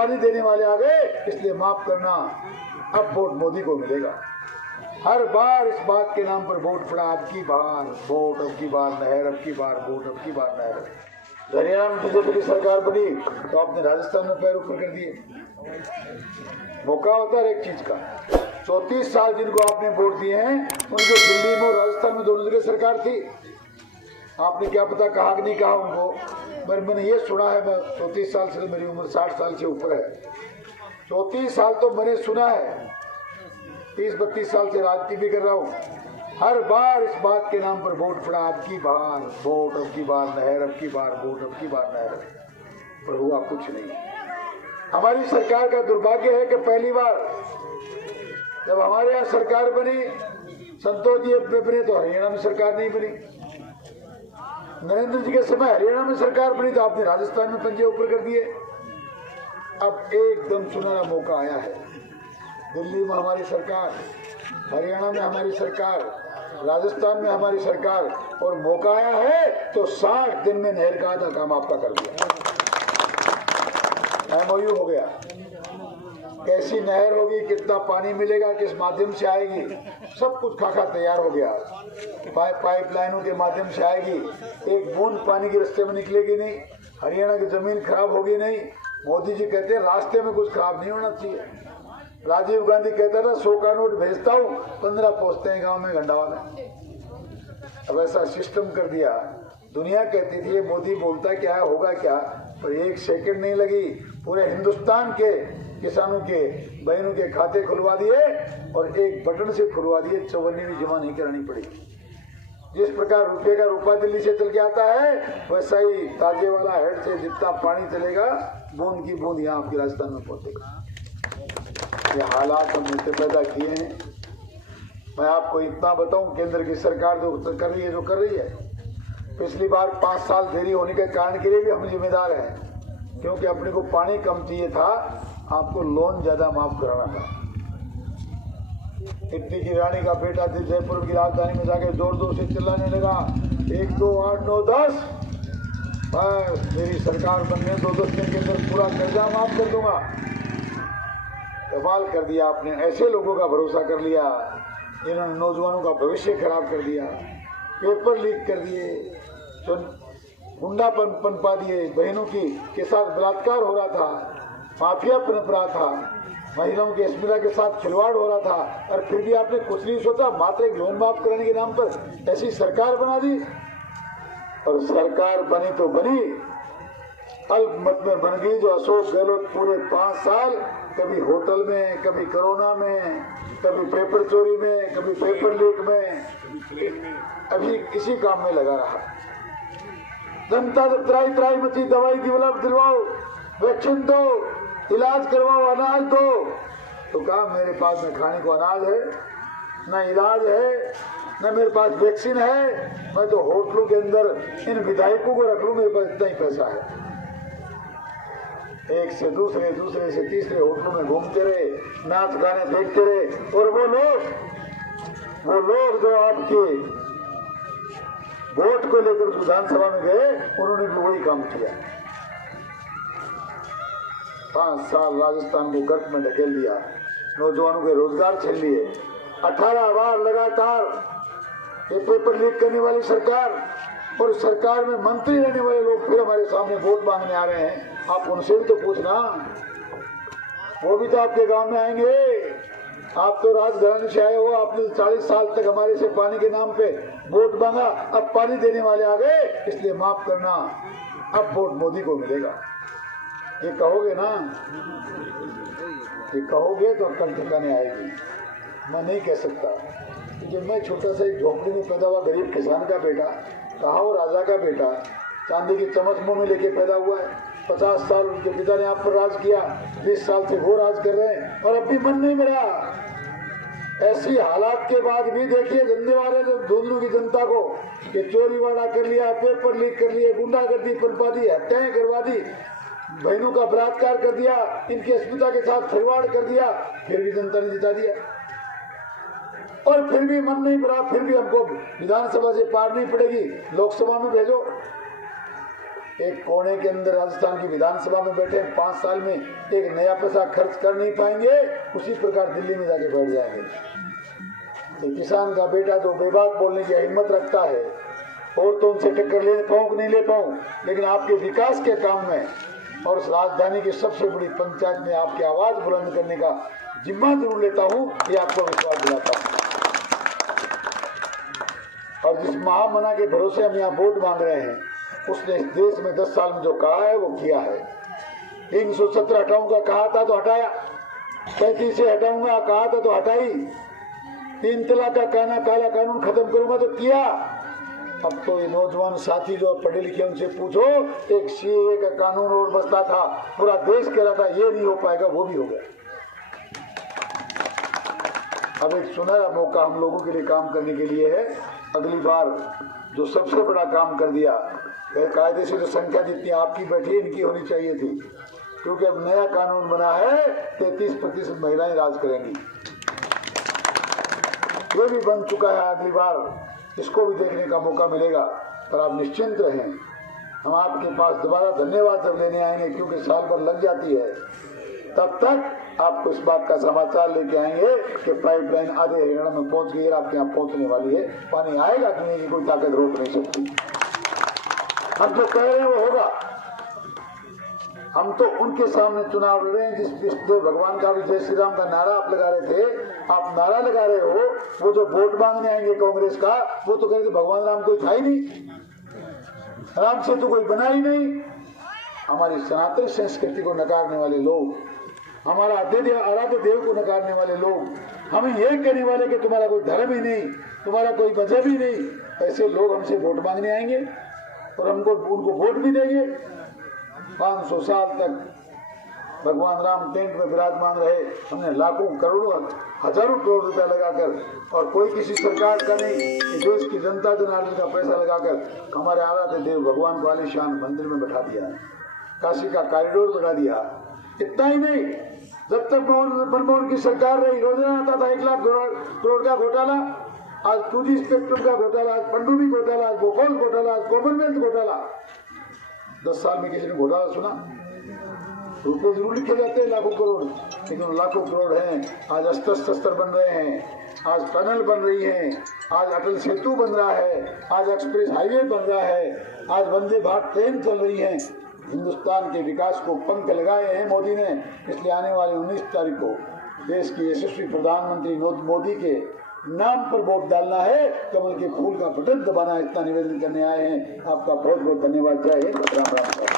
पानी देने वाले आ गए, इसलिए माफ करना, अब वोट मोदी को मिलेगा। हर बार इस बात के नाम पर वोट पड़ा, अब की बार वोट, अब की बार नहर, अब की बार वोट, अब की बार नहर। हरियाणा में बीजेपी की सरकार बनी तो आपने राजस्थान में पैर ऊपर कर दिए। मौका होता है एक चीज का। 34 साल जिनको आपने वोट दिए हैं उनको दिल्ली में और राजस्थान में दोनों जगह सरकार थी। आपने क्या पता कहा कि नहीं कहा उनको, पर मैंने ये सुना है, मैं 34 साल से, तो मेरी उम्र 60 साल से ऊपर है, 34 साल तो मैंने सुना है, 30-32 साल से राजनीति भी कर रहा हूँ। हर बार इस बात के नाम पर वोट पड़ा, अब की बार वोट, अब की बार नहर, अब की बार वोट, अब की बार नहर, पर हुआ कुछ नहीं। हमारी सरकार का दुर्भाग्य है कि पहली बार जब हमारे यहाँ सरकार बनी, संतोष जी बने तो हरियाणा में सरकार नहीं बनी। नरेंद्र जी के समय हरियाणा में सरकार बनी तो आपने राजस्थान में पंजे ऊपर कर दिए। अब एकदम सुनहरा मौका आया है, दिल्ली में हमारी सरकार, हरियाणा में हमारी सरकार, राजस्थान में हमारी सरकार, और मौका आया है तो 60 दिन में नहर का आधा काम आपका कर दिया। MOU हो गया, कैसी नहर होगी, कितना पानी मिलेगा, किस माध्यम से आएगी, सब कुछ खाका तैयार हो गया। पाइपलाइनों के माध्यम से आएगी, एक बूंद पानी के रास्ते में निकलेगी नहीं, हरियाणा की जमीन खराब होगी नहीं। मोदी जी कहते हैं रास्ते में कुछ खराब नहीं होना चाहिए। राजीव गांधी कहता था 100 का नोट भेजता हूँ, 15 पहुंचते हैं गांव में गंडावा में। अब ऐसा सिस्टम कर दिया। दुनिया कहती थी ये मोदी बोलता क्या है, होगा क्या, पर एक सेकंड नहीं लगी, पूरे हिंदुस्तान के किसानों के, बहनों के खाते खुलवा दिए और एक बटन से खुलवा दिए, 54वीं भी जमा नहीं करानी पड़ी। जिस प्रकार रुपये का रुपया दिल्ली से चल के आता है, वैसा ही ताजे वाला हेड से जितना पानी चलेगा, बूंद की बूंद यहाँ आपके राजस्थान में पहुंचेगा। ये हालात हमने पैदा किए हैं। मैं आपको इतना बताऊं, केंद्र की सरकार जो कर रही है, जो कर रही है, पिछली बार 5 साल देरी होने के कारण के लिए भी हम जिम्मेदार हैं, क्योंकि अपने को पानी कम चाहिए था, आपको लोन ज्यादा माफ कराना था। इटली की रानी का बेटा जयपुर की राजधानी में जाके जोर जोर से चिल्लाने लगा, 1 2 8 9 10, बस मेरी सरकार बनने 2-10 दिन के अंदर पूरा कर्जा माफ कर दूंगा। कमाल कर दिया आपने, ऐसे लोगों का भरोसा कर लिया जिन्होंने नौजवानों का भविष्य खराब कर दिया, पेपर लीक कर दिए, गुंडापन पनपा दिए, बहनों के साथ बलात्कार हो रहा था, माफिया पनप रहा था, महिलाओं की अस्मिता के साथ खिलवाड़ हो रहा था, और फिर भी आपने कुछ नहीं सोचा, मात्र एक लोन माफ कराने के नाम पर ऐसी सरकार बना दी। और सरकार बनी तो बनी, अल्पमत में बन गई, जो अशोक गहलोत पूरे 5 साल कभी होटल में, कभी कोरोना में, कभी पेपर चोरी में, कभी पेपर लीक में, अभी इसी काम में लगा रहा। जनता जब त्राई मची, दवाई दिलवाओ, वैक्सीन दो, इलाज करवाओ, अनाज दो, तो कहा मेरे पास न खाने को अनाज है, न इलाज है, न मेरे पास वैक्सीन है, मैं तो होटलों के अंदर इन विधायकों को रख लूं, मेरे पास इतना ही पैसा है। एक से दूसरे, दूसरे से तीसरे होटलों में घूमते रहे, नाच गाने देखते रहे, और वो लोग जो आपके वोट को लेकर विधानसभा में गए, उन्होंने भी वही काम किया। 5 साल राजस्थान को गर्त में ढकेल दिया, नौजवानों के रोजगार छीन लिए, 18 बार लगातार ये पेपर लीक करने वाली सरकार, और सरकार में मंत्री रहने वाले लोग फिर हमारे सामने वोट मांगने आ रहे हैं। आप उनसे भी तो पूछना, वो भी तो आपके गांव में आएंगे। आप तो राजघराने से आए हो, आपने 40 साल तक हमारे से पानी के नाम पे वोट मांगा, अब पानी देने वाले आ गए, इसलिए माफ करना, अब वोट मोदी को मिलेगा। ये कहोगे ना, ये कहोगे तो अक्ल ठिकाने आएगी। मैं नहीं कह सकता। जब मैं छोटा सा एक झोपड़ी में पैदा हुआ गरीब किसान का बेटा, कहा वो राजा का बेटा, चांदी की चम्मच मुंह में लेके पैदा हुआ है। 50 साल उनके पिता ने आप पर राज किया, 20 साल से वो राज कर रहे हैं, और अब भी मन नहीं मिला। ऐसी हालात के बाद भी देखिए धंधे वाले ने दोनों की जनता को कि चोरी वाड़ा कर लिया, पेपर लीक कर लिए, गुंडागर्दी पनपा दी, हत्याएं करवा दी, बहनों का बलात्कार कर दिया, इनकी अस्मिता के साथ खिलवाड़ कर दिया, फिर भी जनता ने जिता दिया। और फिर भी मन नहीं भरा, फिर भी हमको विधानसभा से पार नहीं पड़ेगी, लोकसभा में भेजो। एक कोने के अंदर राजस्थान की विधानसभा में बैठे 5 साल में एक नया पैसा खर्च कर नहीं पाएंगे, उसी प्रकार दिल्ली में जाके बैठ जाएंगे। तो किसान का बेटा तो बेबाक बोलने की हिम्मत रखता है, और तो उनसे टक्कर ले पाऊँ कि नहीं ले पाऊँ, लेकिन आपके विकास के काम में और उस राजधानी की सबसे बड़ी पंचायत में आपकी आवाज बुलंद करने का जिम्मा जरूर लेता हूँ, ये आपको विश्वास दिलाता हूँ। और जिस महामना के भरोसे हम यहाँ वोट मांग रहे हैं, उसने इस देश में 10 साल में जो कहा है वो किया है। 317 हटाऊंगा कहा था तो हटाया, 35 से हटाऊंगा कहा था तो हटाई, 3 तलाक का काला कानून खत्म करूंगा तो किया। अब तो ये नौजवान साथी जो पढ़े लिखे उनसे पूछो, एक सीए का कानून और बसता था, पूरा देश कह रहा था ये नहीं हो पाएगा, वो भी हो गया। अब एक सुनहरा मौका हम लोगों के लिए काम करने के लिए है। अगली बार जो सबसे बड़ा काम कर दिया, कायदे से जो संख्या जितनी आपकी बैठी है इनकी होनी चाहिए थी, क्योंकि अब नया कानून बना है 33% महिलाएं राज करेंगी। ये भी बन चुका है, अगली बार इसको भी देखने का मौका मिलेगा। पर आप निश्चिंत रहें, हम आपके पास दोबारा धन्यवाद जब लेने आएंगे, क्योंकि साल भर लग जाती है, तब तक आपको इस बात का समाचार लेके आएंगे कि पाइपलाइन आधे हरियाणा में पहुंच गई है, आपके यहाँ पहुंचने वाली है। पानी आएगा कि नहीं, कोई ताकत रोक नहीं सकती। हम जो कह रहे हैं वो होगा। हम तो उनके सामने चुनाव लड़ रहे हैं जिस भगवान का भी जय श्री राम का नारा आप लगा रहे थे, आप नारा लगा रहे हो। वो जो वोट मांगने आएंगे कांग्रेस का, वो तो कहेंगे भगवान राम कोई था ही नहीं, राम से तो कोई बना ही नहीं। हमारी सनातन संस्कृति को नकारने वाले लोग, हमारा आराध्य देव को नकारने वाले लोग, हमें ये कहने वाले कि तुम्हारा कोई धर्म ही नहीं, तुम्हारा कोई मजहब ही नहीं, ऐसे लोग हमसे वोट मांगने आएंगे और हमको उनको वोट भी देंगे। 500 साल तक भगवान राम टेंट में विराजमान रहे, हमने लाखों करोड़ों हजारों करोड़ रुपया लगाकर, और कोई किसी सरकार का नहीं, देश की जनता जनार्दन का पैसा लगाकर हमारे आराध्य देव भगवान को आलीशान मंदिर में बैठा दिया, काशी का कॉरिडोर बना दिया। इतना ही नहीं, जब तक मनमोहन की सरकार रही, रोजाना आता था 1 लाख करोड़ का घोटाला, आज 2G स्पेक्ट्रम का घोटाला, आज पनडुब्बी घोटाला, आज भोपाल घोटाला, आज कॉमनवेल्थ घोटाला। 10 साल में किसी ने घोटाला सुना? रुपये जरूर लिखे जाते हैं लाखों करोड़, लेकिन लाखों करोड़ हैं। आज अस्त्र शस्त्र बन रहे हैं, आज टनल बन रही है, आज अटल सेतु बन रहा है, आज एक्सप्रेस हाईवे बन रहा है, आज वंदे भारत ट्रेन चल रही है। हिंदुस्तान के विकास को पंख लगाए हैं मोदी ने। इसलिए आने वाली 19 तारीख को देश के यशस्वी प्रधानमंत्री मोदी के नाम पर वोट डालना है, कमल के फूल का बटन दबाना है, इतना निवेदन करने आए हैं। आपका बहुत बहुत धन्यवाद। जय हिंद, राम राम।